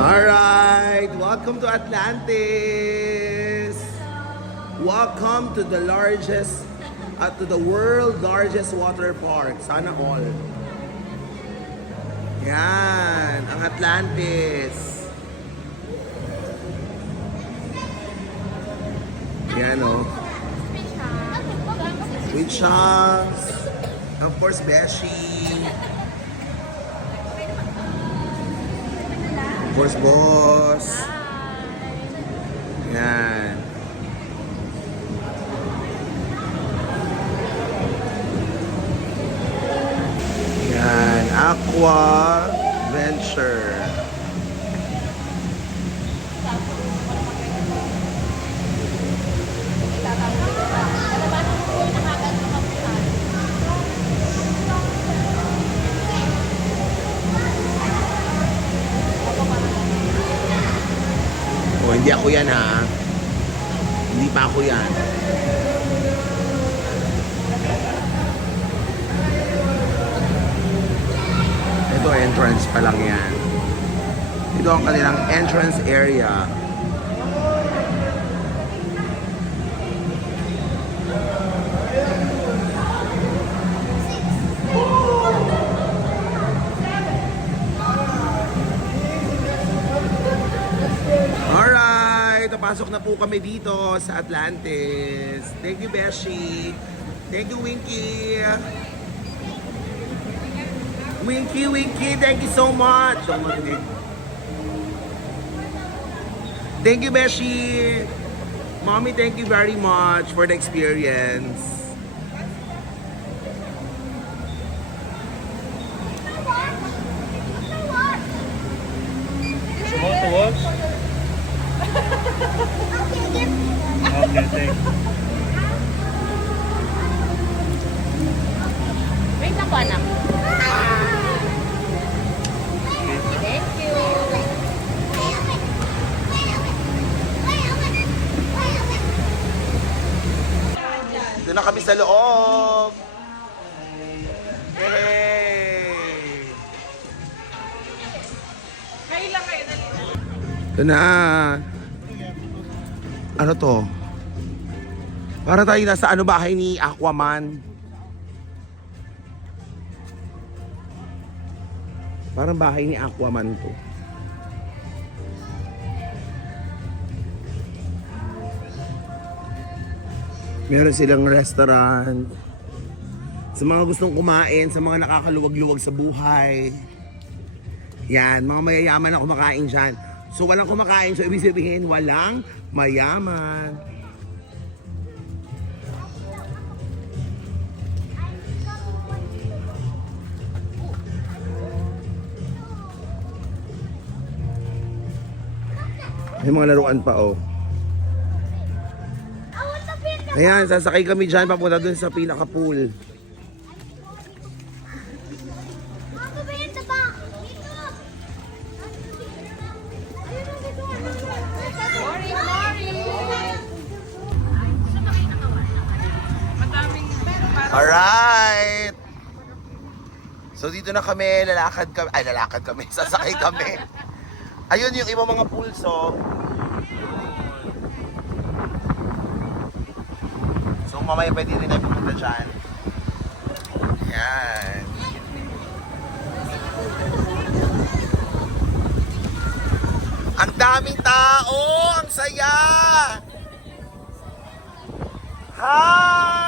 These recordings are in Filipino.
Alright, welcome to Atlantis. Welcome to the largest, to the world largest water park. Sana all. Yan, ang Atlantis. Yan o. With Shanks. Of course, Beshi. Of course, boss. Yan. Yan. Aqua Venture. Oh, hindi ako yan ha. Hindi pa ako yan. Ito entrance pa lang yan. Ito ang kanilang entrance area. Pasok na po kami dito sa Atlantis. Thank you, Beshi. Thank you, Winky. Winky, thank you so much. Thank you, Beshi. Mommy, thank you very much for the experience. You want to watch? Okay, thanks. Wait ako, anak. Thank you. Dito na kami sa loob. Hey! Ito na. Ano to? Para tayo nasa bahay ni Aquaman. Parang bahay ni Aquaman to. Meron silang restaurant. Sa mga gustong kumain, sa mga nakakaluwag-luwag sa buhay. Yan, mga mayayaman na kumakain dyan. So walang kumakain, so ibig sabihin walang mayaman. May mga laruan pa oh. Ayan, sasakay kami dyan papunta dun sa pinaka-pool. Alright! So dito na kami, lalakad kami, sasakay kami. Ayun yung ibang mga pulso. So mamaya pwede rin tayo pumunta dyan. Ayan. Ang daming tao! Ang saya! Hi!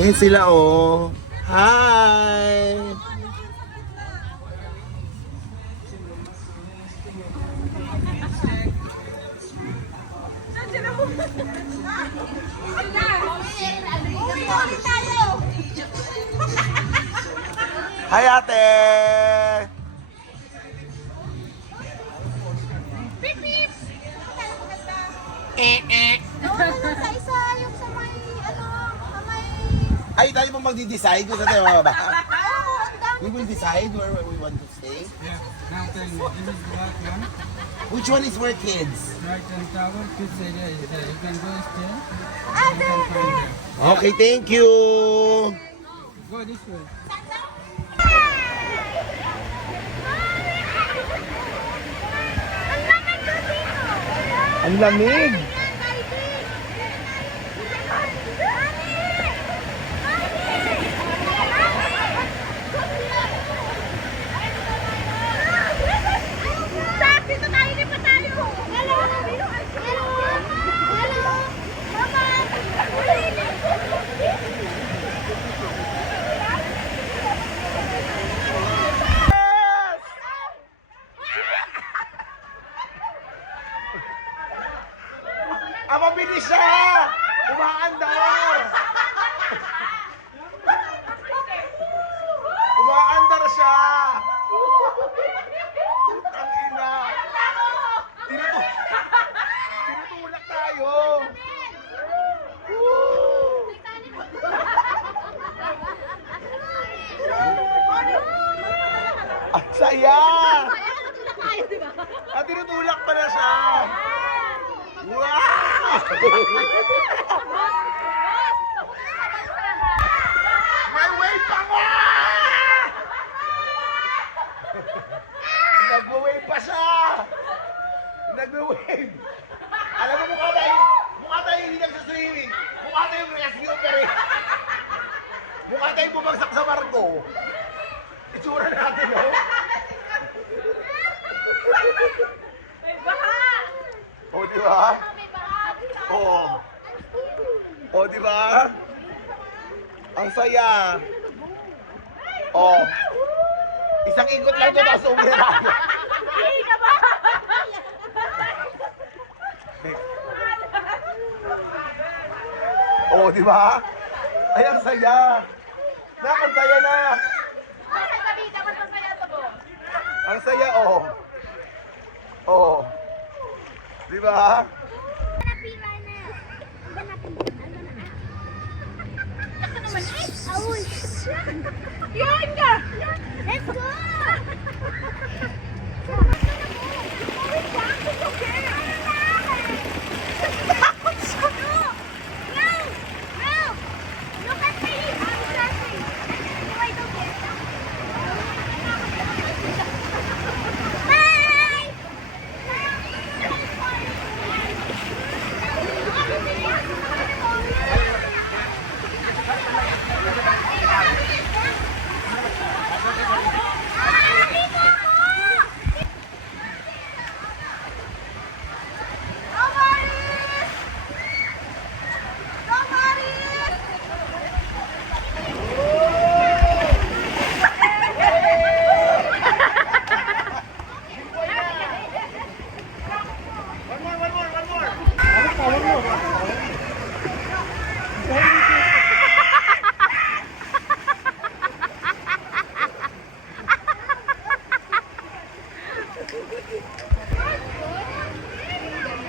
Ayan sila oh. Hi! Hi ate! Pip, pip! Sa isa, yung sa may, sa may... Ay, tayo mo magdi-decide kung saan tayo mababa. ang dami. We will decide where we want to stay. Yeah, now tell me, this is the last one. Which one is for kids? Right and tower, kids area is there. You can go stay. You can find them. Okay, thank you. Go this way. Ang lamig. Dito tayo, di pa tayo. Hello. Hello. Hello. Mama. Ang mabilis siya! Umaandar! Umaandar siya! Ang ina! Tinutulak tayo! Ang saya! Ang tinutulak pala siya! Wow! May wave pa nga! Nagwa-wave pa siya! Nagwa-wave! Alam mo, mukha tayo hindi nagsaswimming. Mukha tayo rescue operation. Mukha tayo bumagsak sa barko. Itsura natin, no? Oh, di ba? Oo. Oh, di ba? Ang saya. Oh. Isang ikot lang to, tapos uwi na tayo. Oh, di ba? Ay, ang saya. Ang saya na. Ang saya, oh. Oh. Di ba? Yun ka! Let's go! Look at me! I'm surfing. No, I don't get that. Bye!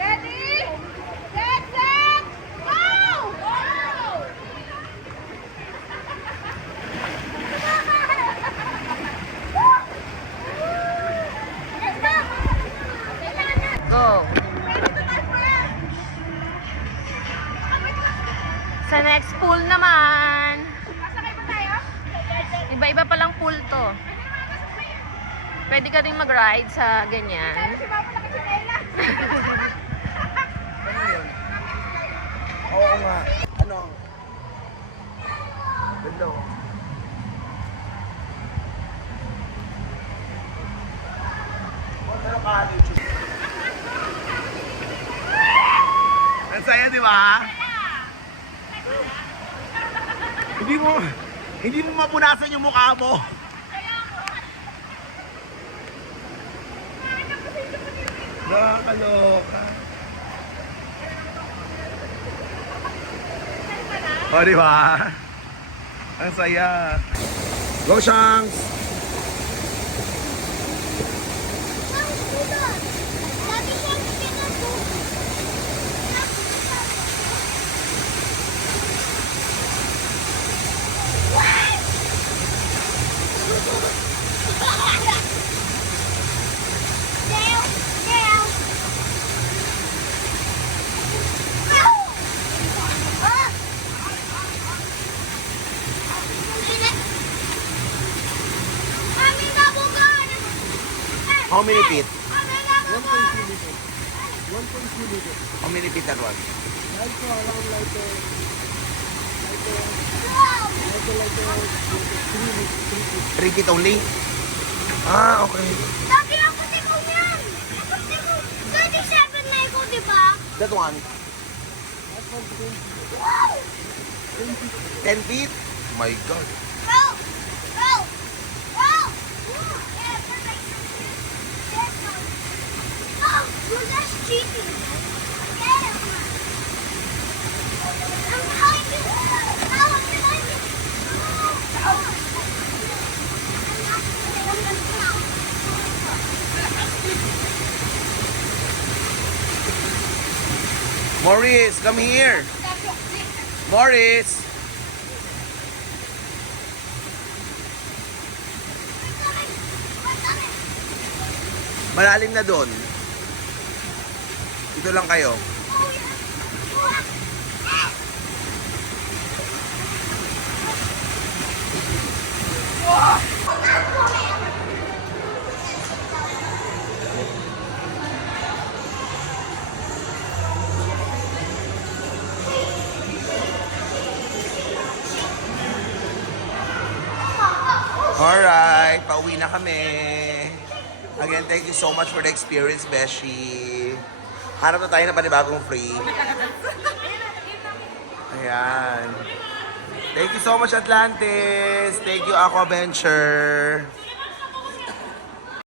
Ready? Set, set, go! Go. Sa next pool naman. Masakay ba tayo? Iba-iba palang pool to. Pwede ka rin mag-ride sa ganyan. Si Mama nakasinela. Oo nga. Ano? Ganda. Pero college. Ang saya, di ba? Hindi mo mapunasan yung mukha mo. Nakakaloka. O, di ba? Ang saya. Go, Shanks! Sabi siya, pinag-go. Down, down. How many feet? 1.2 liters. 1.2 liters. How many feet that one? Like around like a 3 feet only? Ah, okay. Dati ako tiko niyan. 37 na ikaw, di ba? That one? Wow! 10 feet? My God. Go! Go! Go! Yeah, perfect. Oh, you're just cheating. Yeah. I'm behind you. Now I'm behind you. Morris, come here. Morris. Malalim na doon. Dito lang kayo. Alright, pauwi na kami. Again, thank you so much for the experience, Beshi. Hanap na tayo ng panibagong free. Ayan. Thank you so much, Atlantis. Thank you, Aquaventure.